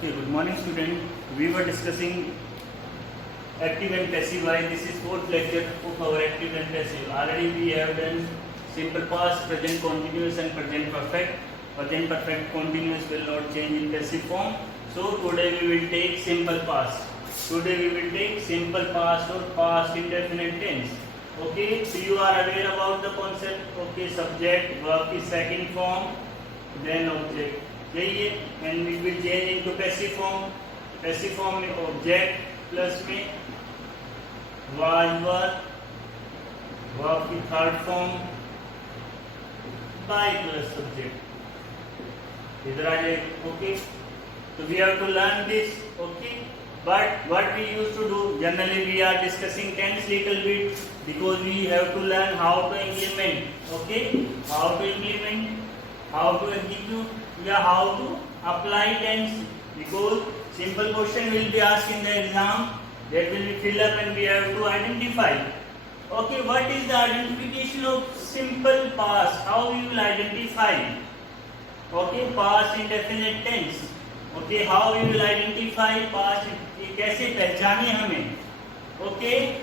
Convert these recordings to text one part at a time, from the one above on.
Okay, good morning student. We were discussing active and passive voice. This is fourth lecture of our active and passive. Already we have done simple past, present continuous and present perfect. Present perfect continuous will not change in passive form. So today we will take simple past. Today we will take simple past or past indefinite tense. Okay, so you are aware about the concept. Okay, subject, verb is second form, then object. यही है, and we will change into passive form. Passive form में object plus में was verb, verb की third form by plus subject. इधर आ जाए. Okay, so we have to learn this. Okay, but what we used to do generally we are discussing tense little bit because we have to learn how to implement. Okay, how to implement, how to execute. How to apply tense, because simple question will be asked in the exam, that will be filled up and we have to identify. Okay, what is the identification of simple past? How we will identify? Okay, past indefinite tense. Okay, how we will identify past? कैसे पहचाने हमें? Okay,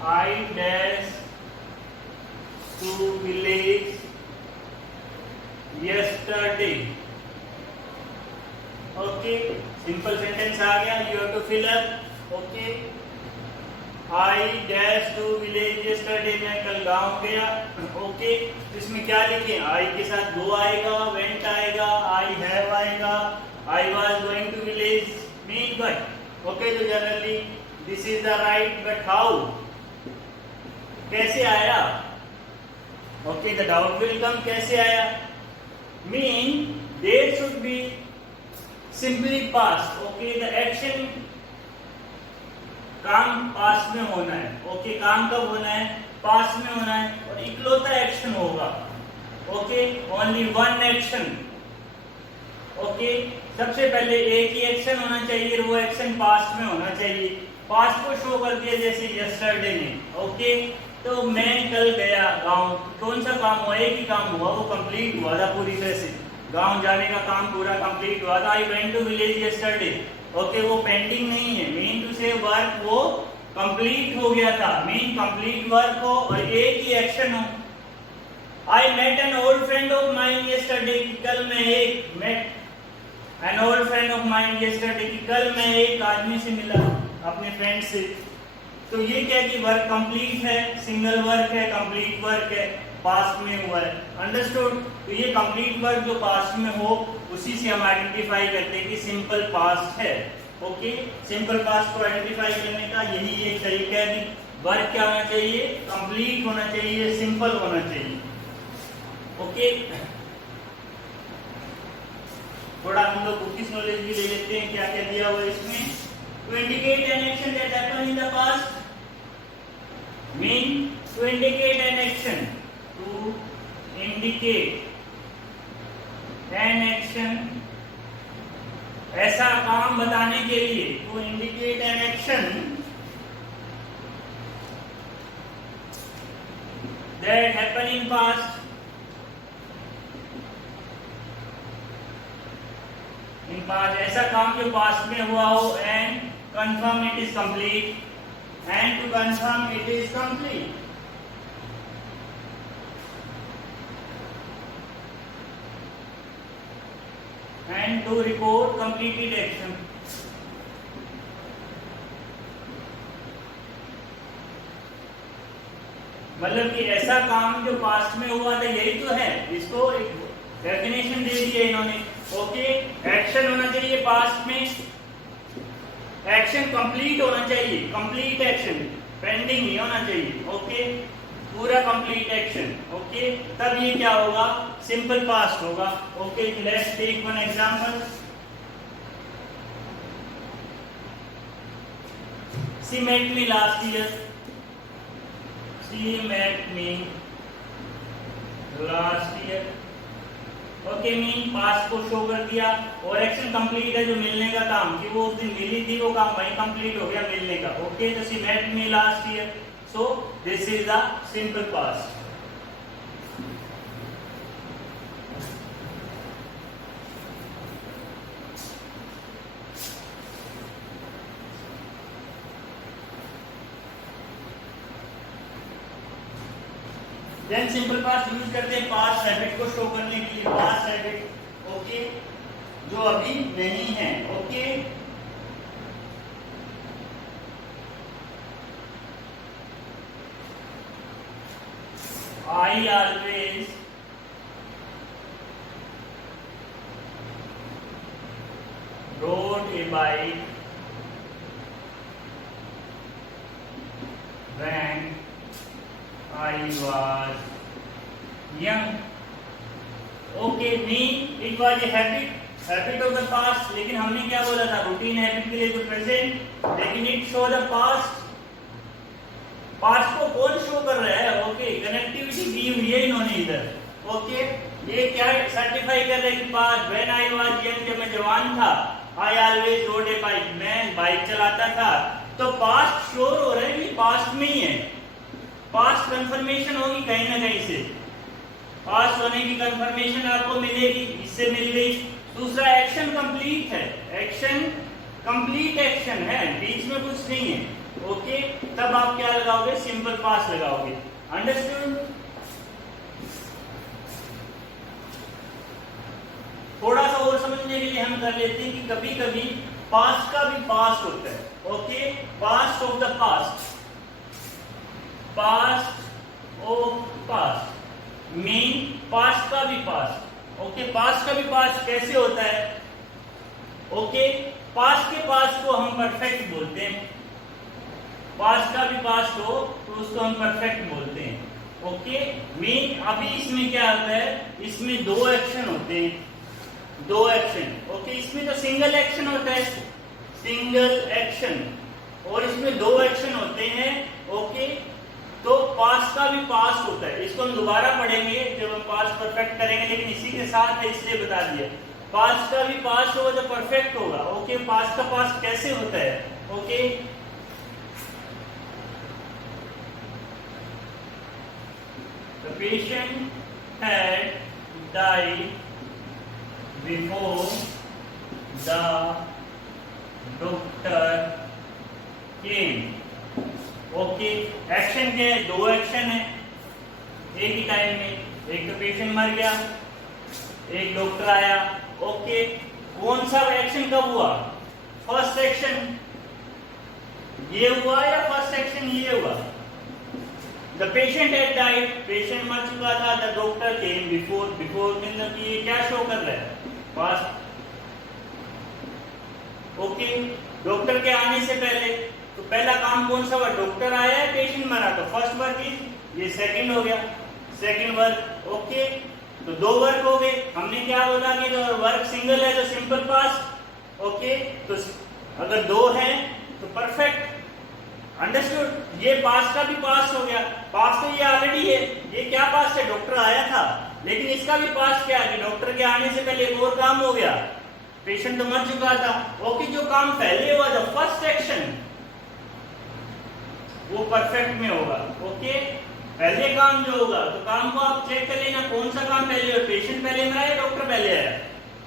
I dash to village yesterday. Okay, simple sentence आ गया. You have to fill up. Okay, I dash to village yesterday. मैं कल गाँव गया. Okay, इसमें क्या लिखे? I के साथ go आएगा, went आएगा, I have आएगा, I was going to village mean what? Okay, तो generally this is the right, but how? कैसे आया? Okay, the doubt will come. कैसे आया? Mean there should be simply past. Okay, the action काम past में होना है. Okay, काम कब होना है? Past में होना है और इकलौता action होगा. Okay, only one action. Okay, सबसे पहले एक ही action होना चाहिए, वो action past में होना चाहिए. Past को show कर दिया जैसे yesterday ने. Okay, तो मैं कल गया गांव. कौन सा काम हुआ? एक ही काम हुआ, वो कंप्लीट हुआ था पूरी तरह से. गांव जाने का काम पूरा कंप्लीट हुआ था. I went to village yesterday. Okay, वो पेंडिंग नहीं है. मीन टू से वर्क वो कंप्लीट हो गया था. मीन कंप्लीट वर्क हो और एक ही एक्शन हो. I met an old friend of mine yesterday. कल मैं एक met an old friend of mine yesterday. कल मैं एक आदमी से मिला, अपने फ्रेंड से. तो ये क्या कि वर्क कंप्लीट है, सिंगल वर्क है, कंप्लीट वर्क है, पास्ट में हुआ है. अंडरस्टूड? तो ये कंप्लीट वर्क जो पास्ट में हो उसी से हम आइडेंटिफाई करते हैं कि सिंपल पास्ट है. ओके, सिंपल पास्ट को आइडेंटिफाई करने का यही एक तरीका है कि वर्क क्या होना चाहिए? कंप्लीट होना चाहिए, सिंपल होना चाहिए. ओके, थोड़ा हम लोग बुकिश नॉलेज भी ले लेते हैं. क्या क्या दिया हुआ इसमें? To indicate an action that happened in the past. Mean to indicate an action. To indicate an action. ऐसा काम बताने के लिए. To indicate an action that happened in past. In past, ऐसा काम जो past में हुआ हो and confirm it is complete. And to confirm it is complete. And to report completed action. मतलब कि ऐसा काम जो पास्ट में हुआ था यही तो है. इसको एक डेफिनेशन दे दी है इन्होंने. ओके, एक्शन होना चाहिए पास्ट में, एक्शन कंप्लीट होना चाहिए, कंप्लीट एक्शन, पेंडिंग नहीं होना चाहिए. ओके, पूरा कंप्लीट एक्शन. ओके, तब ये क्या होगा? सिंपल पास्ट होगा. Okay, let's take one example. She met me last year. She met me last year. Okay, mean past को शो कर दिया और एक्शन कंप्लीट है जो मिलने का काम कि वो उस दिन मिली थी, वो काम वही कंप्लीट हो गया मिलने का. ओके, तो she met me last year. So this is the simple past. Then simple past use करते हैं पास्ट हैबिट को शो करने के लिए, पास्ट हैबिट, ओके, जो अभी नहीं है, okay. I always rode a bike when I was young. Okay, mean it was a habit of the past. लेकिन हमने क्या बोला था, रूटीन हैबिट के लिए तो प्रेजेंट, लेकिन it show the past. Past को कौन शो कर रहा है? ओके, कनेक्टिविटी दी हुई है इन्होंने इधर, ओके। ये क्या सर्टिफाई कर रहे हैं कि past, when I was young, जब मैं जवान था, I always road A bike, मैं बाइक चलाता था। तो पास्ट श्योर हो रहा है कि पास्ट में ही है, पास्ट कंफर्मेशन होगी कहीं ना कहीं से, पास्ट होने की कंफर्मेशन आपको मिलेगी, इससे मिल गई। दूसरा एक्शन कंप्लीट है, एक्शन कंप्लीट एक्शन है, बीच में कुछ नहीं है, ओके। तब आप क्या लगाओगे? सिंपल पास्ट लगाओगे, अंडरस्टूड। थोड़ा सा और समझने के लिए हम कर लेते हैं कि कभी कभी पास्ट का भी पास्ट होता है, okay, past of the past, past of past mean past का भी पास्ट, ओके। पास्ट का भी पास्ट कैसे होता है? ओके, पास्ट के पास्ट को हम परफेक्ट बोलते हैं, पास्ट का भी पास्ट हो तो उसको हम परफेक्ट बोलते हैं, ओके। मीन अभी इसमें क्या होता है, इसमें दो एक्शन होते हैं, दो एक्शन, ओके। इसमें तो सिंगल एक्शन होता है, सिंगल एक्शन, और इसमें दो एक्शन होते हैं, ओके। तो पास्ट का भी पास्ट होता है, इसको हम दोबारा पढ़ेंगे जब हम पास्ट परफेक्ट करेंगे, लेकिन इसी के साथ है इसलिए बता दिया। पास्ट का भी पास्ट होगा तो परफेक्ट होगा, ओके। पास्ट का पास्ट कैसे होता है? Okay, the patient had died before the doctor came, okay. Action क्या है? दो एक्शन है एक ही टाइम में, एक तो पेशेंट मर गया, एक डॉक्टर आया, ओके। कौन सा एक्शन कब हुआ? फर्स्ट एक्शन ये हुआ या फर्स्ट एक्शन ये हुआ? The patient had died, patient मर चुका था, the doctor came before, before मतलब कि ये क्या शो कर रहा है? Past, okay. डॉक्टर के आने से पहले, तो पहला काम कौन सा हुआ? डॉक्टर आया है, पेशेंट मरा, तो फर्स्ट वर्क इज, ये सेकंड हो गया, सेकंड वर्क, ओके। तो दो वर्क हो गए। हमने क्या बोला कि जो वर्क सिंगल है तो सिंपल पास्ट, ओके। तो अगर दो है तो परफेक्ट, अंडरस्टूड। ये पास्ट का भी पास्ट हो गया, पास्ट तो ये ऑलरेडी है, ये क्या पास्ट है? डॉक्टर आया था, लेकिन इसका भी पास्ट क्या है? डॉक्टर के आने से पहले एक और काम हो गया, पेशेंट तो मर चुका था, ओके। जो काम पहले हुआ था फर्स्ट एक्शन, वो परफेक्ट में होगा, ओके। पहले काम जो होगा, तो काम को आप चेक कर लेना कौन सा काम पहले हुआ, पेशेंट पहले मरा या डॉक्टर पहले आया?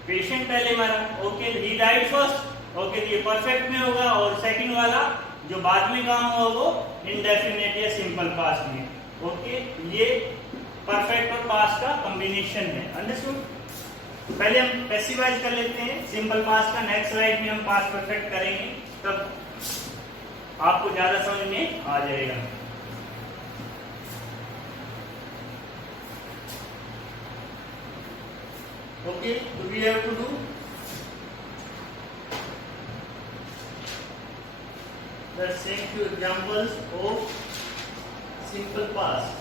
पेशेंट पहले मरा, okay, he died first, okay. ये परफेक्ट में होगा, और सेकंड वाला जो बाद में काम हुआ वो इंडेफिनिट या सिंपल पास्ट में, ओके। ये परफेक्ट और पास्ट का कॉम्बिनेशन है, अंडरस्टूड। पहले हम पैसिवाइज कर लेते हैं सिंपल पास्ट का, नेक्स्ट स्लाइड में हम पास्ट परफेक्ट करेंगे, तब आपको ज्यादा समझ में आ जाएगा। ओके, तो we have to do the same few examples of simple past.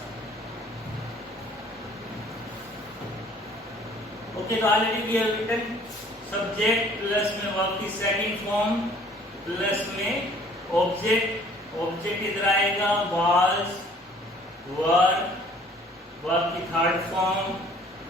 Okay, तो already we have written subject plus में वर्ब की सेकंड फॉर्म प्लस में ऑब्जेक्ट, ऑब्जेक्ट इधर आएगा was, were, वर्ब की third form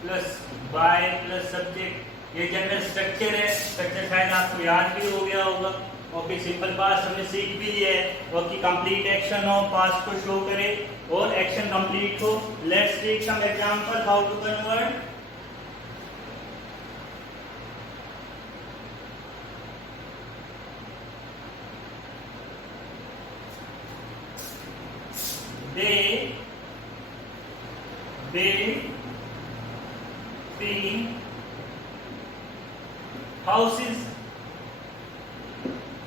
plus by plus subject. ये general structure है, structure शायद आपको याद भी हो गया होगा, ओके। सिंपल पास्ट हमने सीख भी लिया है, वर्ब की कंप्लीट एक्शन हो, पास्ट को शो करे और एक्शन कंप्लीट हो। Let's take some example how to convert. They built 3 houses.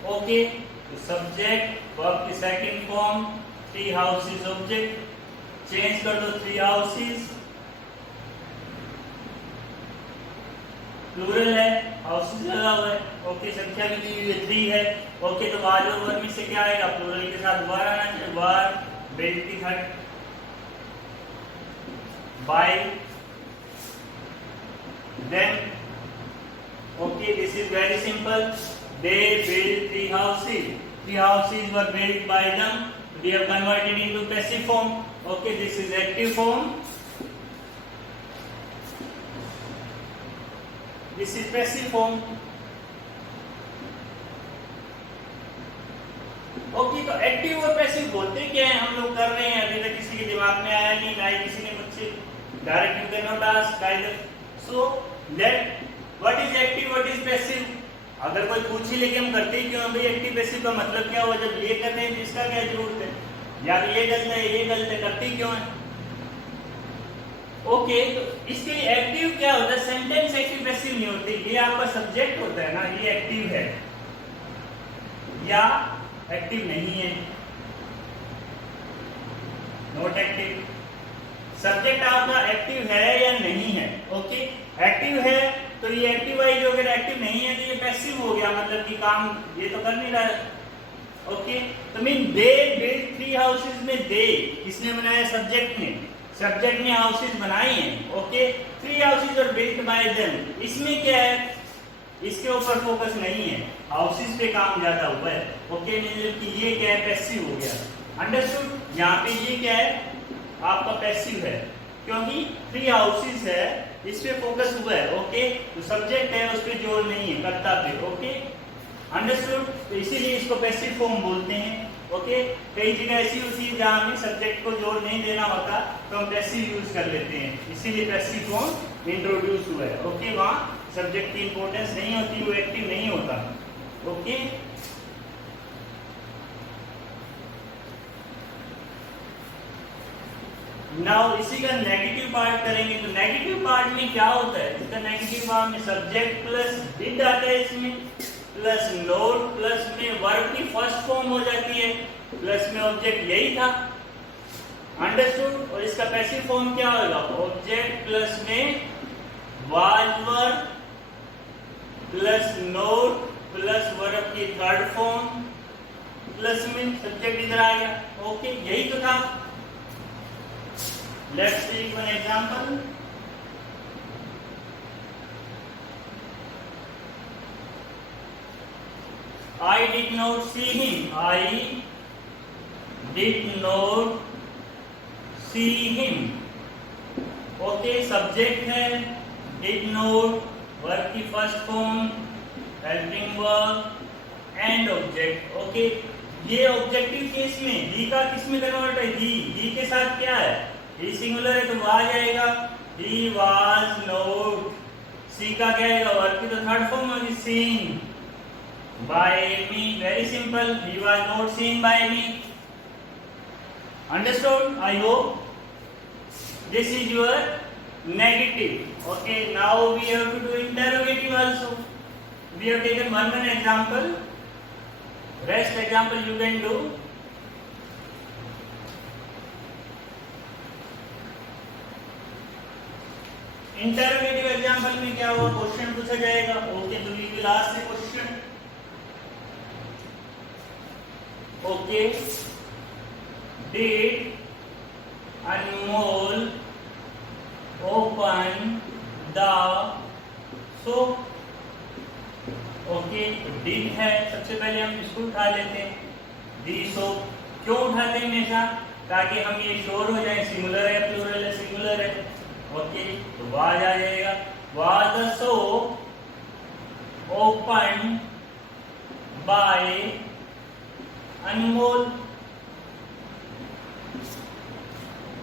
Okay, तो सब्जेक्ट वर्ब की second form 3 houses object, change कर दो 3 houses, प्लूरल है, हाउसेस लगा हुआ है। ओके, संख्या भी दी हुई है 3 है। ओके, तो वाज और वर में से क्या आएगा? प्लूरल के साथ वर आना चाहिए, वर built the hut by them. Okay, this is very simple. They built 3 houses. 3 houses were built by them. We have converted into passive form. Okay, this is active form. This is passive form. Okay, तो active और passive बोलते क्या है? हम लोग कर रहे हैं, अभी तक किसी के दिमाग में आया नहीं, ना ही किसी ने मुझसे direct you can not ask either. So let what is active, what is passive? अगर कोई पूछ ही लेके हम करते ही क्यों हैं भाई? एक्टिव पैसिव का मतलब क्या हुआ? जब ये कर रहे हैं तो इसका क्या जरूरत है? या ये गलत है, ये गलत है, करते ही क्यों है? ओके, तो इसके लिए एक्टिव क्या होता है? सेंटेंस एक्टिव पैसिव नहीं होती। ये आपका सब्जेक्ट होता है ना, ये एक्टिव है या एक्टिव नहीं है, नॉट एक्टिव। सब्जेक्ट आपका एक्टिव है या नहीं है? ओके, एक्टिव है तो ये एक्टिव है, जो अगर एक्टिव नहीं है तो ये पैसिव हो गया, मतलब कि काम ये तो कर नहीं रहा है। ओके, तो मीन दे बिल्ट 3 हाउसेस में दे किसने बनाया? सब्जेक्ट ने। सब्जेक्ट ने हाउसेस बनाई हैं। Okay, 3 houses are built by them. इसमें क्या है? इसके ऊपर फोकस नहीं है, हाउसेस पे काम ज्यादा हुआ है। ओके, मतलब कि ये क्या है? पैसिव हो गया। अंडरस्टूड? यहाँ पे ये क्या है? आपका पैसिव है, क्योंकि 3 हाउसेस है, इस पे फोकस हुआ है। ओके, तो सब्जेक्ट है, उस पे जोर नहीं है, कर्ता पे। Okay, understood? तो इसीलिए इसको पैसिव फॉर्म बोलते हैं। ओके, कई जगह ऐसी होती है जहां हमें सब्जेक्ट को जोर नहीं देना होता तो हम पैसिव यूज कर लेते हैं, इसीलिए पैसिव फॉर्म इंट्रोड्यूस हुआ है। ओके, वहां सब्जेक्ट की इंपॉर्टेंस नहीं होती, वो एक्टिव नहीं होता। ओके, नाउ इसी का नेगेटिव पार्ट करेंगे। तो नेगेटिव पार्ट में क्या होता है? इसका नेगेटिव पार्ट में सब्जेक्ट प्लस डिड आता है, इसमें प्लस नोट, प्लस में वर्ब की फर्स्ट फॉर्म हो जाती है, प्लस में ऑब्जेक्ट यही था। अंडरस्टूड? और इसका पैसिव फॉर्म क्या होगा? ऑब्जेक्ट प्लस में was verb plus note plus verb की थर्ड फॉर्म प्लस में सब्जेक्ट इधर आ गया। ओके, यही तो था। Let's take one example. I did not see him. I did not see him. Okay, subject है did not, verb की first form, helping verb and object. Okay, ये objective case में he का किस में कन्वर्ट है? he के साथ क्या है? ही सिंगुलर है तो वाज आएगा, ही वाज नोट। सी का क्या आएगा? वर्ब की तो थर्ड फॉर्म होगी, seen by me. Very simple, he was not seen by me. Understood? I hope this is your negative. Okay, now we have to do interrogative also. We have taken one example, rest example you can do. Interrogative example में क्या हुआ? Question पूछा जाएगा। Okay, तो we will ask the question. Okay, did Anmol open the shop? Okay, did है, सबसे पहले हम इसको उठा लेते हैं, दी शॉप। क्यों उठाते हैं हमेशा? ताकि हम ये श्योर हो जाए सिंगुलर है प्लूरल है, सिंगुलर है। ओके, तो वाज आ जाएगा, was the shop open by Anmol.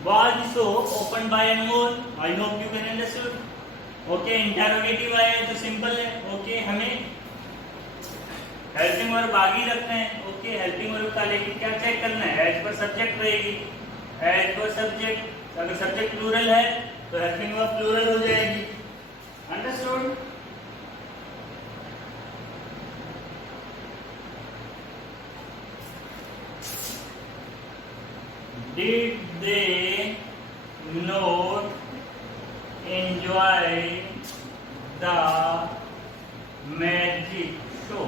Was the shop open by Anmol. I hope you can understood. Okay, interrogative आया तो सिंपल है। ओके, हमें हेल्पिंग वर्ब आगे रखना है। ओके, हेल्पिंग वर्ब का लेकिन क्या चेक करना है? एज पर सब्जेक्ट रहेगी, एज पर सब्जेक्ट अगर सब्जेक्ट प्लूरल है तो हेल्पिंग वर्ब प्लूरल हो जाएगी। Understood? Did they not enjoy the magic show?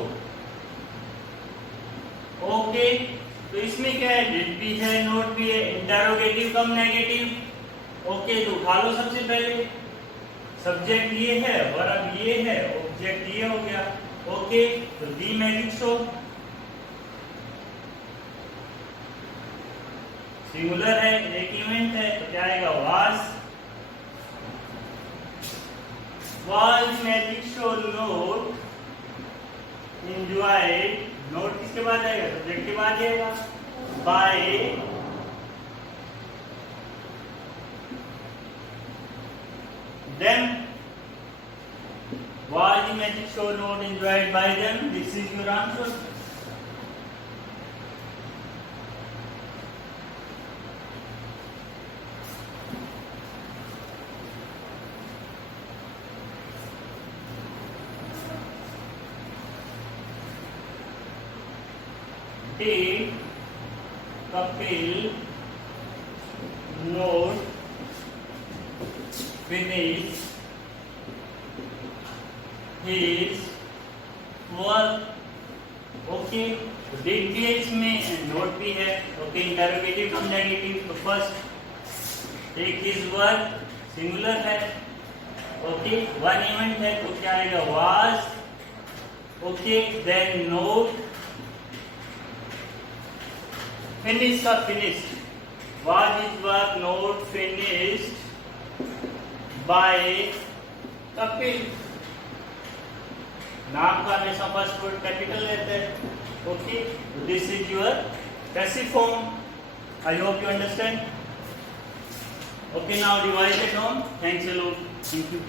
Okay, तो इसमें क्या है? डिड भी है, नोट भी है, इंटरोगेटिव कम नेगेटिव। ओके, तो उठा लो सबसे पहले। सब्जेक्ट ये है, वर्ब ये है, ऑब्जेक्ट ये हो गया। ओके, तो दी मैजिक शो सिंगुलर है, एक इवेंट है, तो क्या आएगा? Was magic show not enjoyed. Not किसके बाद आएगा? सब्जेक्ट के बाद आएगा। By them. Was the magic show not enjoyed by them? This is your answer. Did Kapil not finish his work? Okay, तो डिड भी है इसमें, नोट भी है। ओके, इंटरोगेटिव कम नेगेटिव, तो first take his work singular है। Okay, one event है, तो क्या आएगा? Was. Okay, then not finish का finished, was his work not finished by Kapil? नाम का हमेशा फर्स्ट वर्ड कैपिटल लेते हैं। Okay, this is your passive form. I hope you understand. Okay, now revise at home. Thanks a lot. Thank you.